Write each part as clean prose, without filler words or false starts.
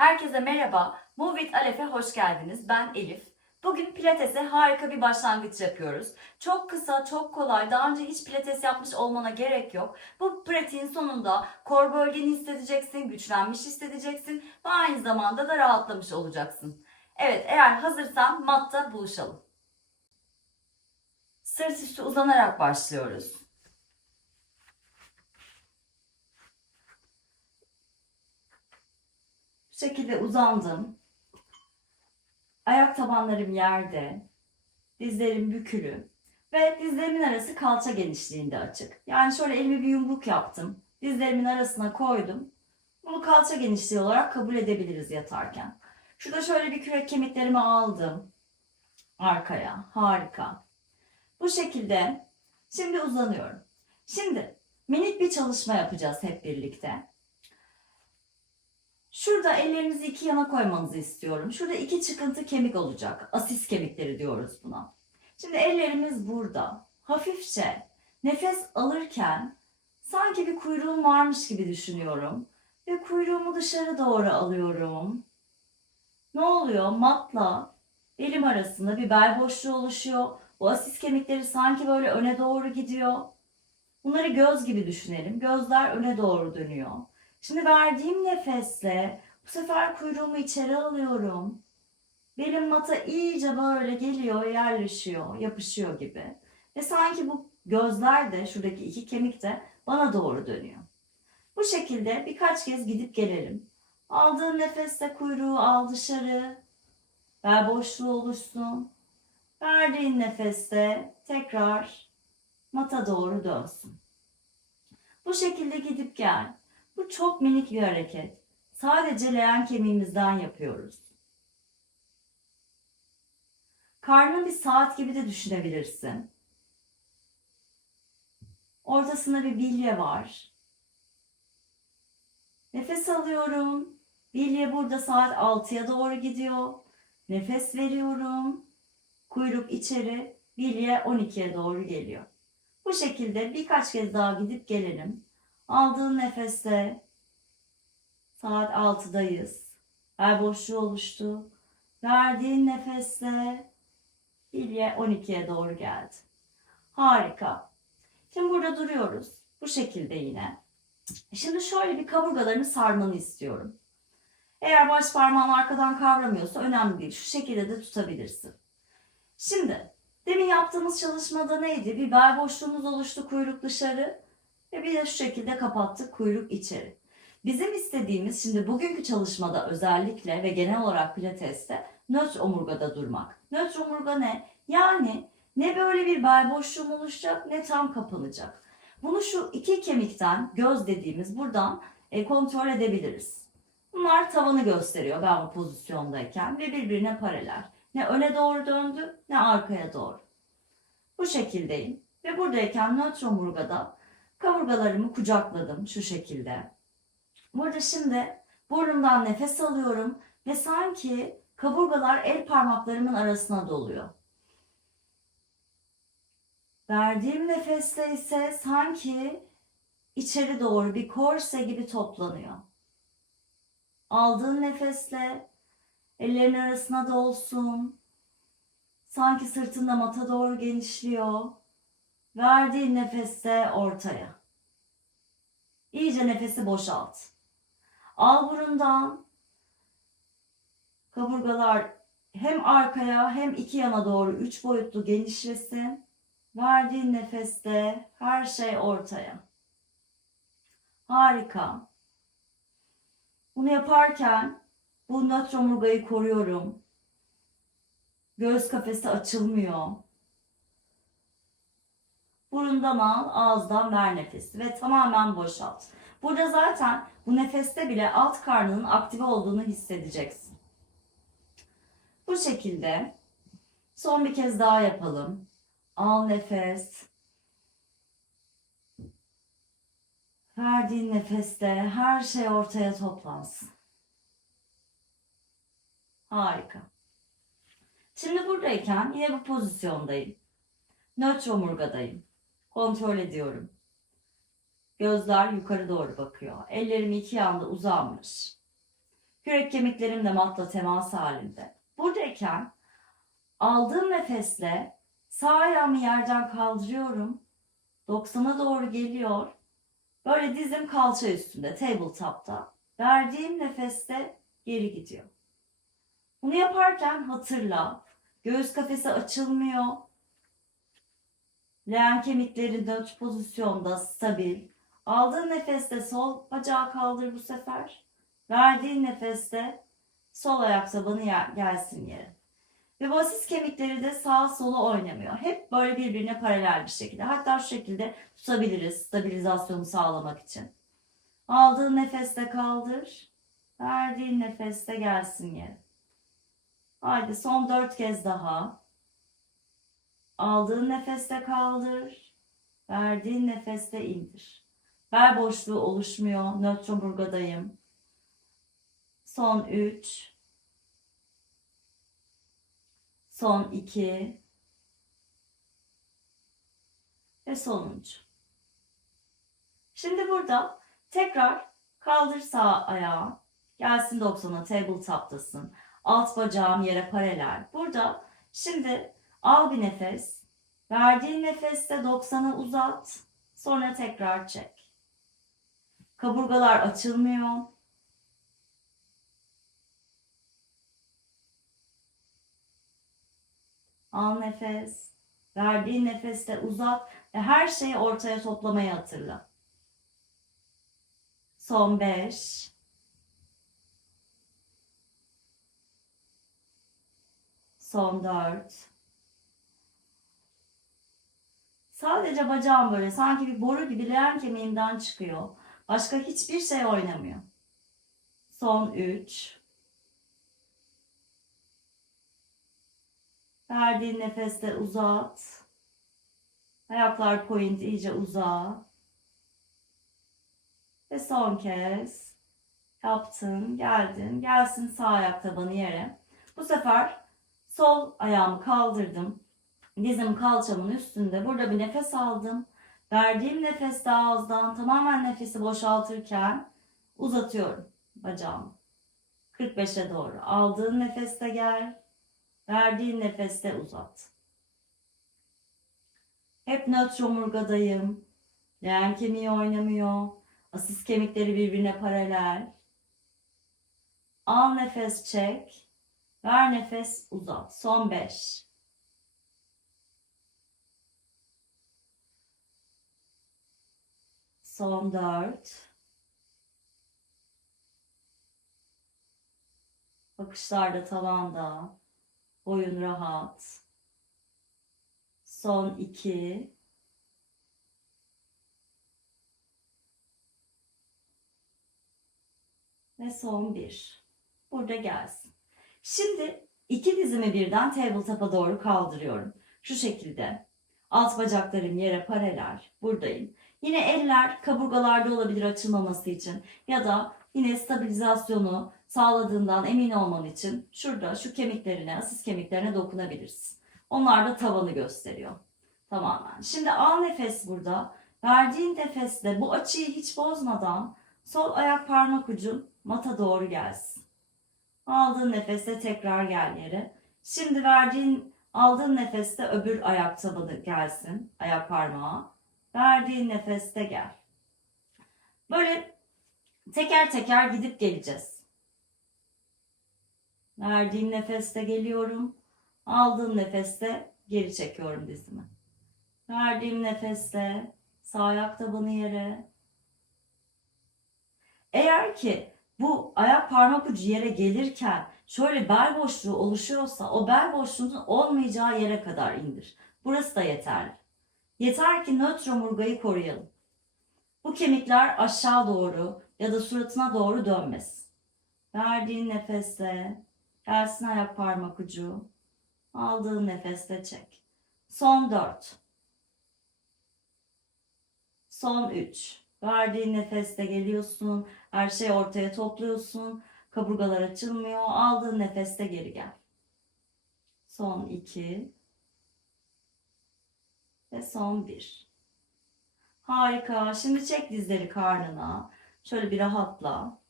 Herkese merhaba. Move with Alef'e hoş geldiniz. Ben Elif. Bugün pilatese harika bir başlangıç yapıyoruz. Çok kısa, çok kolay. Daha önce hiç pilates yapmış olmana gerek yok. Bu pratiğin sonunda kor bölgeni hissedeceksin, güçlenmiş hissedeceksin ve aynı zamanda da rahatlamış olacaksın. Evet, eğer hazırsan matta buluşalım. Sırt üstü uzanarak başlıyoruz. Bu şekilde uzandım. Ayak tabanlarım yerde. Dizlerim bükülü ve dizlerimin arası kalça genişliğinde açık. Yani şöyle elimi bir yumruk yaptım. Dizlerimin arasına koydum. Bunu kalça genişliği olarak kabul edebiliriz yatarken. Şurada şöyle bir kürek kemiklerimi aldım. Arkaya. Harika. Bu şekilde şimdi uzanıyorum. Şimdi minik bir çalışma yapacağız hep birlikte. Şurada ellerinizi iki yana koymanızı istiyorum. Şurada iki çıkıntı kemik olacak. Asis kemikleri diyoruz buna. Şimdi ellerimiz burada. Hafifçe nefes alırken sanki bir kuyruğum varmış gibi düşünüyorum. Ve kuyruğumu dışarı doğru alıyorum. Ne oluyor? Matla elim arasında bir bel boşluğu oluşuyor. Bu asis kemikleri sanki böyle öne doğru gidiyor. Bunları göz gibi düşünelim. Gözler öne doğru dönüyor. Şimdi verdiğim nefesle bu sefer kuyruğumu içeri alıyorum. Belim mata iyice böyle geliyor, yerleşiyor, yapışıyor gibi. Ve sanki bu gözler de, şuradaki iki kemik de bana doğru dönüyor. Bu şekilde birkaç kez gidip gelelim. Aldığın nefeste kuyruğu al dışarı. Bel boşluğu oluşsun. Verdiğin nefeste tekrar mata doğru dönsün. Bu şekilde gidip gel. Bu çok minik bir hareket. Sadece leğen kemiğimizden yapıyoruz. Karnını bir saat gibi de düşünebilirsin. Ortasında bir bilye var. Nefes alıyorum. Bilye burada saat 6'ya doğru gidiyor. Nefes veriyorum. Kuyruk içeri. Bilye 12'ye doğru geliyor. Bu şekilde birkaç kez daha gidip gelelim. Aldığın nefeste saat 6'dayız. Bel boşluğu oluştu. Verdiğin nefeste bilye 12'ye doğru geldi. Harika. Şimdi burada duruyoruz. Bu şekilde yine. Şimdi şöyle bir kaburgalarını sarmanı istiyorum. Eğer baş parmağın arkadan kavramıyorsa önemli değil. Şu şekilde de tutabilirsin. Şimdi demin yaptığımız çalışmada neydi? Bir bel boşluğumuz oluştu, kuyruk dışarı ve bir de şu şekilde kapattık, kuyruk içeri. Bizim istediğimiz şimdi bugünkü çalışmada özellikle ve genel olarak pilateste nötr omurgada durmak. Nötr omurga ne? Yani ne böyle bir bel boşluğum oluşacak ne tam kapanacak. Bunu şu iki kemikten, göz dediğimiz buradan kontrol edebiliriz. Bunlar tavanı gösteriyor ben bu pozisyondayken ve birbirine paralel. Ne öne doğru döndü ne arkaya doğru. Bu şekildeyim ve buradayken nötr omurgada kaburgalarımı kucakladım şu şekilde. Burada şimdi burnumdan nefes alıyorum ve sanki kaburgalar el parmaklarımın arasına doluyor. Verdiğim nefeste ise sanki içeri doğru bir korse gibi toplanıyor. Aldığın nefesle ellerin arasına dolsun. Sanki sırtında mata doğru genişliyor. Verdiğin nefeste ortaya. İyice nefesi boşalt. Al burundan. Kaburgalar hem arkaya hem iki yana doğru 3 boyutlu genişlesin. Verdiğin nefeste her şey ortaya. Harika. Bunu yaparken bu nötr omurgayı koruyorum. Göğüs kafesi açılmıyor. Burundan al, ağızdan ver nefesi ve tamamen boşalt. Burada zaten bu nefeste bile alt karnının aktive olduğunu hissedeceksin. Bu şekilde son bir kez daha yapalım. Al nefes. Verdiğin nefeste her şey ortaya toplansın. Harika. Şimdi buradayken yine bu pozisyondayım. Nötr omurgadayım. Kontrol ediyorum. Gözler yukarı doğru bakıyor. Ellerim iki yanda uzanmış. Kürek kemiklerim de matla temas halinde. Buradayken aldığım nefesle sağ ayağımı yerden kaldırıyorum. 90'a doğru geliyor. Böyle dizim kalça üstünde, tabletop'ta. Verdiğim nefeste geri gidiyor. Bunu yaparken hatırla, göğüs kafesi açılmıyor. Leğen kemikleri nötr pozisyonda, stabil. Aldığın nefeste sol bacağı kaldır bu sefer. Verdiğin nefeste sol ayak tabanı gelsin yere. Ve basis kemikleri de sağa sola oynamıyor. Hep böyle birbirine paralel bir şekilde. Hatta şu şekilde tutabiliriz stabilizasyonu sağlamak için. Aldığın nefeste kaldır. Verdiğin nefeste gelsin yere. Haydi son 4 kez daha. Aldığın nefeste kaldır. Verdiğin nefeste indir. Bel boşluğu oluşmuyor. Nötr omurgadayım. Son 3. Son 2. Ve sonuncu. Şimdi burada tekrar kaldır sağ ayağı. Gelsin 90'a, tabletop'tasın. Alt bacağım yere paralel. Burada şimdi al bir nefes. Verdiğin nefeste 90'a uzat. Sonra tekrar çek. Kaburgalar açılmıyor. Al nefes. Verdiğin nefeste uzat ve her şeyi ortaya toplamayı hatırla. Son 5. Son 4. Sadece bacağım böyle sanki bir boru gibi leğen kemiğimden çıkıyor. Başka hiçbir şey oynamıyor. Son 3. Verdiğin nefeste uzat. Ayaklar point iyice uzağa. Ve son kez yaptın, geldin. Gelsin sağ ayak tabanı yere. Bu sefer sol ayağımı kaldırdım. Dizim kalçamın üstünde. Burada bir nefes aldım. Verdiğim nefeste ağızdan tamamen nefesi boşaltırken uzatıyorum bacağımı. 45'e doğru. Aldığın nefeste gel. Verdiğin nefeste uzat. Hep nötr omurgadayım. Leğen kemiği oynamıyor. Asis kemikleri birbirine paralel. Al nefes çek. Ver nefes uzat. Son 5. Son 4. Bakışlar da tavanda. Boyun rahat. Son 2. Ve son 1. Burada gelsin. Şimdi iki dizimi birden tabletop'a doğru kaldırıyorum. Şu şekilde. Alt bacaklarım yere paralel. Buradayım. Yine eller kaburgalarda olabilir açılmaması için ya da yine stabilizasyonu sağladığından emin olman için şurada şu kemiklerine, asis kemiklerine dokunabilirsin. Onlar da tavanı gösteriyor. Tamamen. Şimdi al nefes burada. Verdiğin nefesle bu açıyı hiç bozmadan sol ayak parmak ucun mata doğru gelsin. Aldığın nefeste tekrar gel yere. Şimdi aldığın nefeste öbür ayak tabanı gelsin. Ayak parmağı. Verdiğin nefeste gel. Böyle teker teker gidip geleceğiz. Verdiğim nefeste geliyorum. Aldığım nefeste geri çekiyorum dizimi. Verdiğim nefeste sağ ayak tabanı yere. Eğer ki bu ayak parmak ucu yere gelirken şöyle bel boşluğu oluşuyorsa o bel boşluğunun olmayacağı yere kadar indir. Burası da yeterli. Yeter ki nötr omurgayı koruyalım. Bu kemikler aşağı doğru ya da suratına doğru dönmesin. Verdiğin nefeste gelsin ayak parmak ucu. Aldığın nefeste çek. Son 4. Son 3. Verdiğin nefeste geliyorsun. Her şeyi ortaya topluyorsun. Kaburgalar açılmıyor. Aldığın nefeste geri gel. Son 2. Ve son 1. Harika. Şimdi çek dizleri karnına. Şöyle bir rahatla.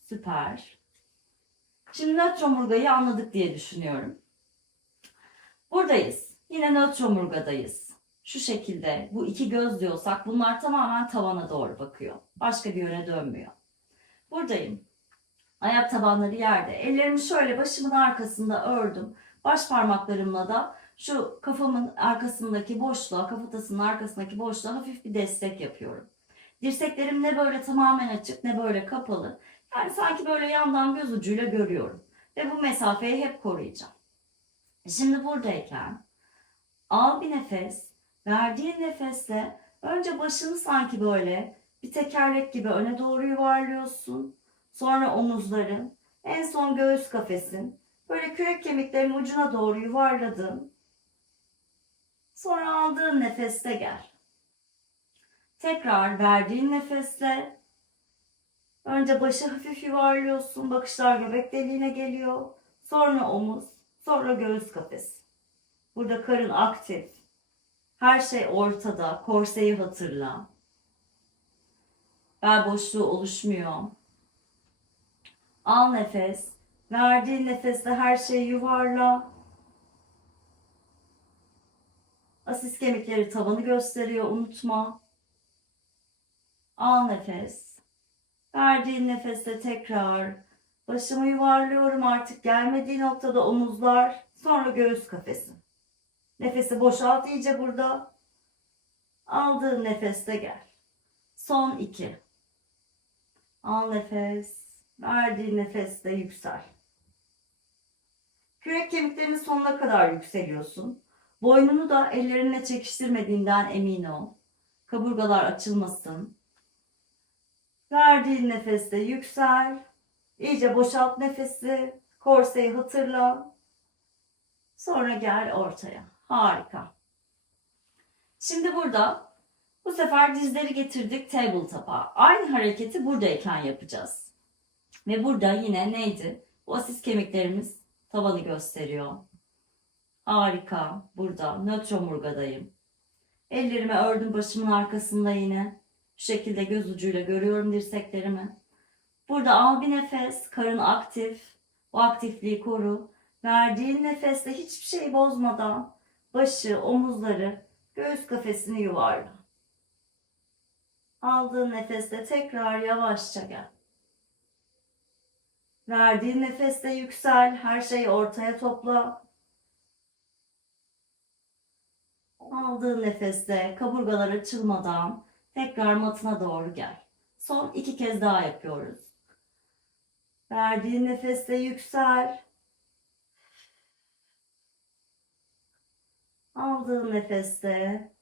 Süper. Şimdi nötr omurgayı anladık diye düşünüyorum. Buradayız. Yine nötr omurgadayız. Şu şekilde bu iki göz diyorsak bunlar tamamen tavana doğru bakıyor. Başka bir yöne dönmüyor. Buradayım. Ayak tabanları yerde. Ellerimi şöyle başımın arkasında ördüm. Baş parmaklarımla da şu kafamın arkasındaki boşluğa, kafatasının arkasındaki boşluğa hafif bir destek yapıyorum. Dirseklerim ne böyle tamamen açık ne böyle kapalı. Yani sanki böyle yandan göz ucuyla görüyorum. Ve bu mesafeyi hep koruyacağım. Şimdi buradayken al bir nefes. Verdiğin nefesle önce başını sanki böyle bir tekerlek gibi öne doğru yuvarlıyorsun. Sonra omuzların, en son göğüs kafesin. Böyle kürek kemiklerinin ucuna doğru yuvarladın. Sonra aldığın nefeste gel. Tekrar verdiğin nefesle önce başı hafif yuvarlıyorsun. Bakışlar göbek deliğine geliyor. Sonra omuz, sonra göğüs kafesi. Burada karın aktif. Her şey ortada. Korseyi hatırla. Bel boşluğu oluşmuyor. Al nefes. Verdiğin nefesle her şeyi yuvarla. Asis kemikleri tavanı gösteriyor. Unutma. Al nefes. Verdiğin nefesle tekrar başımı yuvarlıyorum. Artık gelmediği noktada omuzlar. Sonra göğüs kafesi. Nefesi boşalt iyice burada. Aldığın nefeste gel. Son 2. Al nefes. Verdiğin nefeste yüksel. Kürek kemiklerinin sonuna kadar yükseliyorsun. Boynunu da ellerinle çekiştirmediğinden emin ol. Kaburgalar açılmasın. Verdiğin nefeste yüksel. İyice boşalt nefesi. Korseyi hatırla. Sonra gel ortaya. Harika. Şimdi burada bu sefer dizleri getirdik tabletop'a. Aynı hareketi buradayken yapacağız. Ve burada yine neydi? Bu asis kemiklerimiz tavanı gösteriyor. Harika. Burada nötr omurgadayım. Ellerimi ördüm başımın arkasında yine. Şu şekilde göz ucuyla görüyorum dirseklerimi. Burada al bir nefes. Karın aktif. O aktifliği koru. Verdiğin nefeste hiçbir şey bozmadan başı, omuzları, göğüs kafesini yuvarla. Aldığın nefeste tekrar yavaşça gel. Verdiğin nefeste yüksel. Her şeyi ortaya topla. Aldığın nefeste kaburgalar açılmadan tekrar matına doğru gel. Son 2 kez daha yapıyoruz. Verdiğin nefeste yüksel. Aldığın nefeste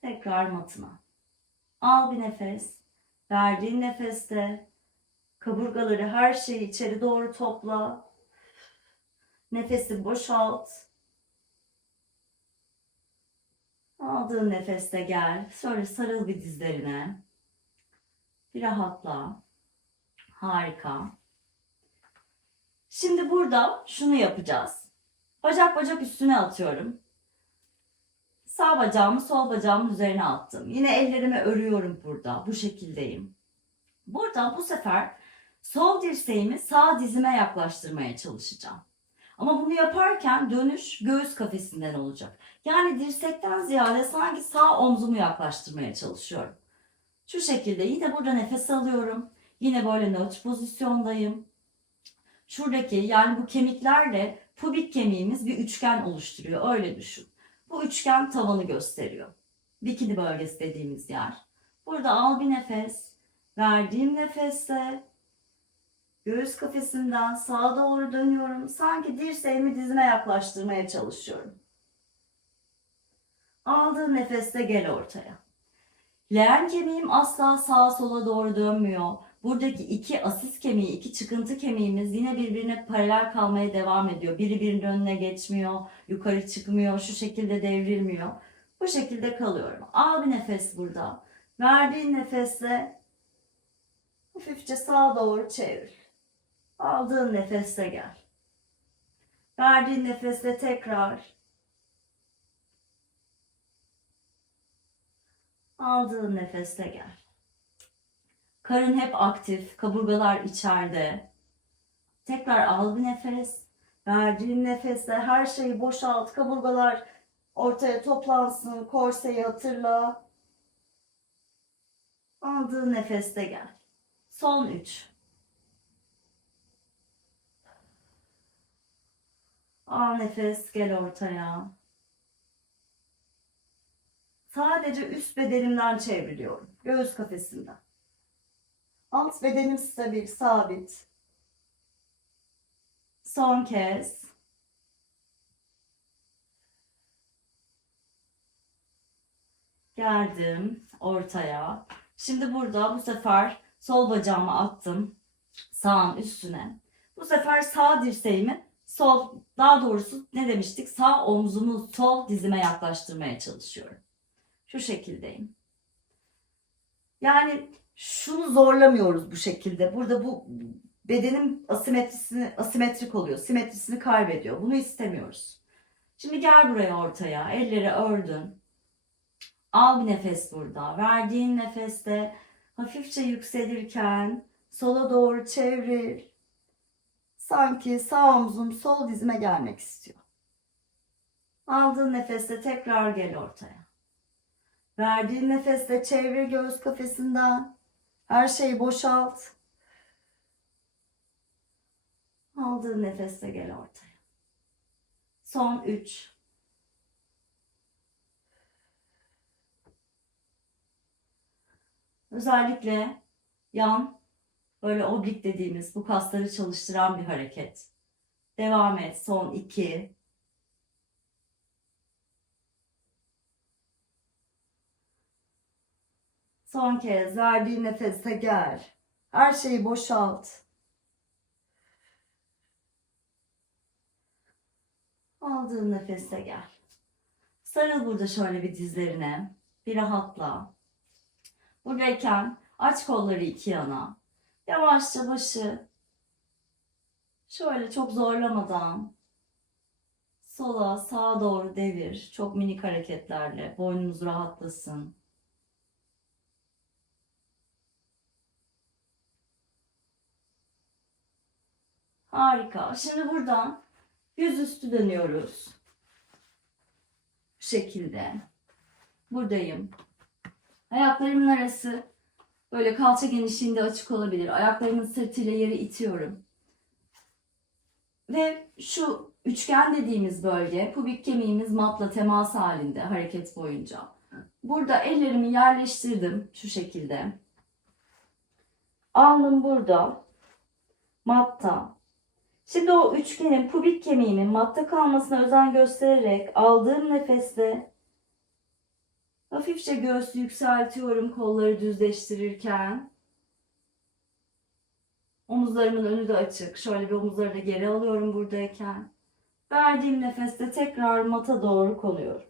tekrar matına. Al bir nefes. Verdiğin nefeste kaburgaları, her şeyi içeri doğru topla. Nefesi boşalt. Aldığın nefeste gel. Şöyle sarıl bir dizlerine. Bir rahatla. Harika. Şimdi burada şunu yapacağız. Bacak bacak üstüne atıyorum. Sağ bacağımı sol bacağımın üzerine attım. Yine ellerimi örüyorum burada. Bu şekildeyim. Burada bu sefer sol dirseğimi sağ dizime yaklaştırmaya çalışacağım. Ama bunu yaparken dönüş göğüs kafesinden olacak. Yani dirsekten ziyade sanki sağ omzumu yaklaştırmaya çalışıyorum. Şu şekilde yine burada nefes alıyorum. Yine böyle nötr pozisyondayım. Şuradaki yani bu kemiklerle pubik kemiğimiz bir üçgen oluşturuyor. Öyle düşün. Bu üçgen tavanı gösteriyor. Bikini bölgesi dediğimiz yer. Burada al bir nefes. Verdiğim nefeste göğüs kafesinden sağa doğru dönüyorum. Sanki dirseğimi dizime yaklaştırmaya çalışıyorum. Aldığım nefeste gel ortaya. Leğen kemiğim asla sağa sola doğru dönmüyor. Buradaki iki asis kemiği, iki çıkıntı kemiğimiz yine birbirine paralel kalmaya devam ediyor. Biri birinin önüne geçmiyor, yukarı çıkmıyor, şu şekilde devrilmiyor. Bu şekilde kalıyorum. Al bir nefes burada. Verdiğin nefesle hafifçe sağa doğru çevir. Aldığın nefesle gel. Verdiğin nefesle tekrar. Aldığın nefesle gel. Karın hep aktif, kaburgalar içeride. Tekrar al bir nefes. Verdiğin nefesle her şeyi boşalt. Kaburgalar ortaya toplansın. Korseyi hatırla. Aldığın nefeste gel. Son 3. Al nefes, gel ortaya. Sadece üst bedenimden çevriliyorum. Göğüs kafesinden. Alt bedenim stabil, sabit. Son kez. Geldim ortaya. Şimdi burada bu sefer sol bacağımı attım sağın üstüne. Bu sefer sağ dirseğimi sol, daha doğrusu ne demiştik? Sağ omzumu sol dizime yaklaştırmaya çalışıyorum. Şu şekildeyim. Yani şunu zorlamıyoruz bu şekilde. Burada bu bedenin asimetrik oluyor. Simetrisini kaybediyor. Bunu istemiyoruz. Şimdi gel buraya ortaya. Elleri ördün. Al bir nefes burada. Verdiğin nefeste hafifçe yükselirken sola doğru çevir. Sanki sağ omzum sol dizime gelmek istiyor. Aldığın nefeste tekrar gel ortaya. Verdiğin nefeste çevir göğüs kafesinden. Her şeyi boşalt. Aldığın nefeste gel ortaya. Son 3. Özellikle yan, böyle oblik dediğimiz bu kasları çalıştıran bir hareket. Devam et. Son 2. Son kez verdiğin nefeste gel. Her şeyi boşalt. Aldığın nefeste gel. Sarıl burada şöyle bir dizlerine. Bir rahatla. Buradayken aç kolları iki yana. Yavaşça başı şöyle çok zorlamadan sola sağa doğru devir. Çok minik hareketlerle boynumuz rahatlasın. Harika. Şimdi buradan yüzüstü dönüyoruz. Bu şekilde. Buradayım. Ayaklarımın arası böyle kalça genişliğinde açık olabilir. Ayaklarımın sırtıyla yeri itiyorum. Ve şu üçgen dediğimiz bölge, pubik kemiğimiz matla temas halinde hareket boyunca. Burada ellerimi yerleştirdim şu şekilde. Alnım burada, matta. Şimdi o üçgenin pubik kemiğimin matta kalmasına özen göstererek aldığım nefesle hafifçe göğsü yükseltiyorum kolları düzleştirirken. Omuzlarımın önü de açık. Şöyle bir omuzları da geri alıyorum buradayken. Verdiğim nefeste tekrar mata doğru konuyorum.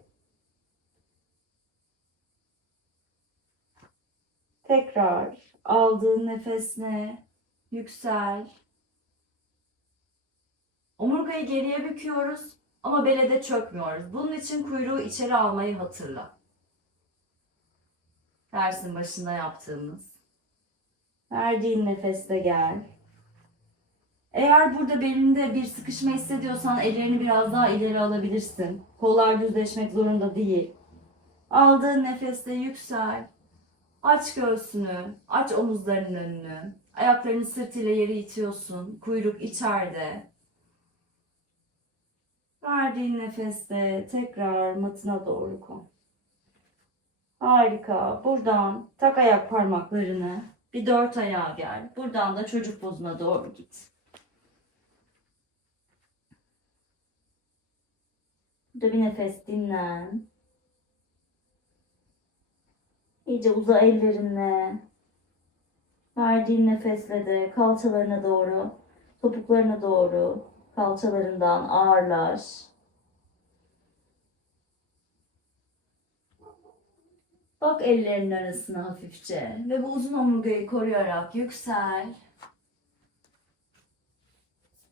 Tekrar aldığın nefesle yüksel. Omurgayı geriye büküyoruz ama belede çökmüyoruz. Bunun için kuyruğu içeri almayı hatırla. Dersin başında yaptığımız. Verdiğin nefeste gel. Eğer burada belinde bir sıkışma hissediyorsan ellerini biraz daha ileri alabilirsin. Kollar düzleşmek zorunda değil. Aldığın nefeste yüksel. Aç göğsünü, aç omuzlarının önünü. Ayaklarını sırtıyla yere itiyorsun. Kuyruk içeride. Verdiğin nefeste tekrar matına doğru kon. Harika. Buradan tak ayak parmaklarını. Bir 4 ayağa gel. Buradan da çocuk pozuna doğru git. Burada bir nefes dinlen. İyice uza ellerinle. Verdiğin nefesle de kalçalarına doğru, topuklarına doğru, kalçalarından ağırlaş. Bak ellerinin arasına hafifçe ve bu uzun omurgayı koruyarak yüksel.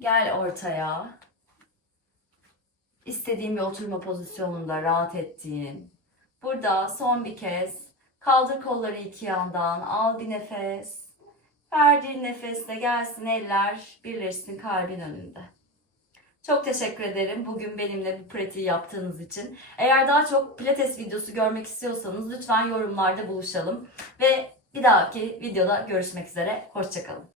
Gel ortaya. İstediğin bir oturma pozisyonunda rahat ettiğin. Burada son bir kez kaldır kolları iki yandan. Al bir nefes. Verdiğin nefeste gelsin eller birleşsin kalbin önünde. Çok teşekkür ederim bugün benimle bu pratiği yaptığınız için. Eğer daha çok pilates videosu görmek istiyorsanız lütfen yorumlarda buluşalım. Ve bir dahaki videoda görüşmek üzere. Hoşça kalın.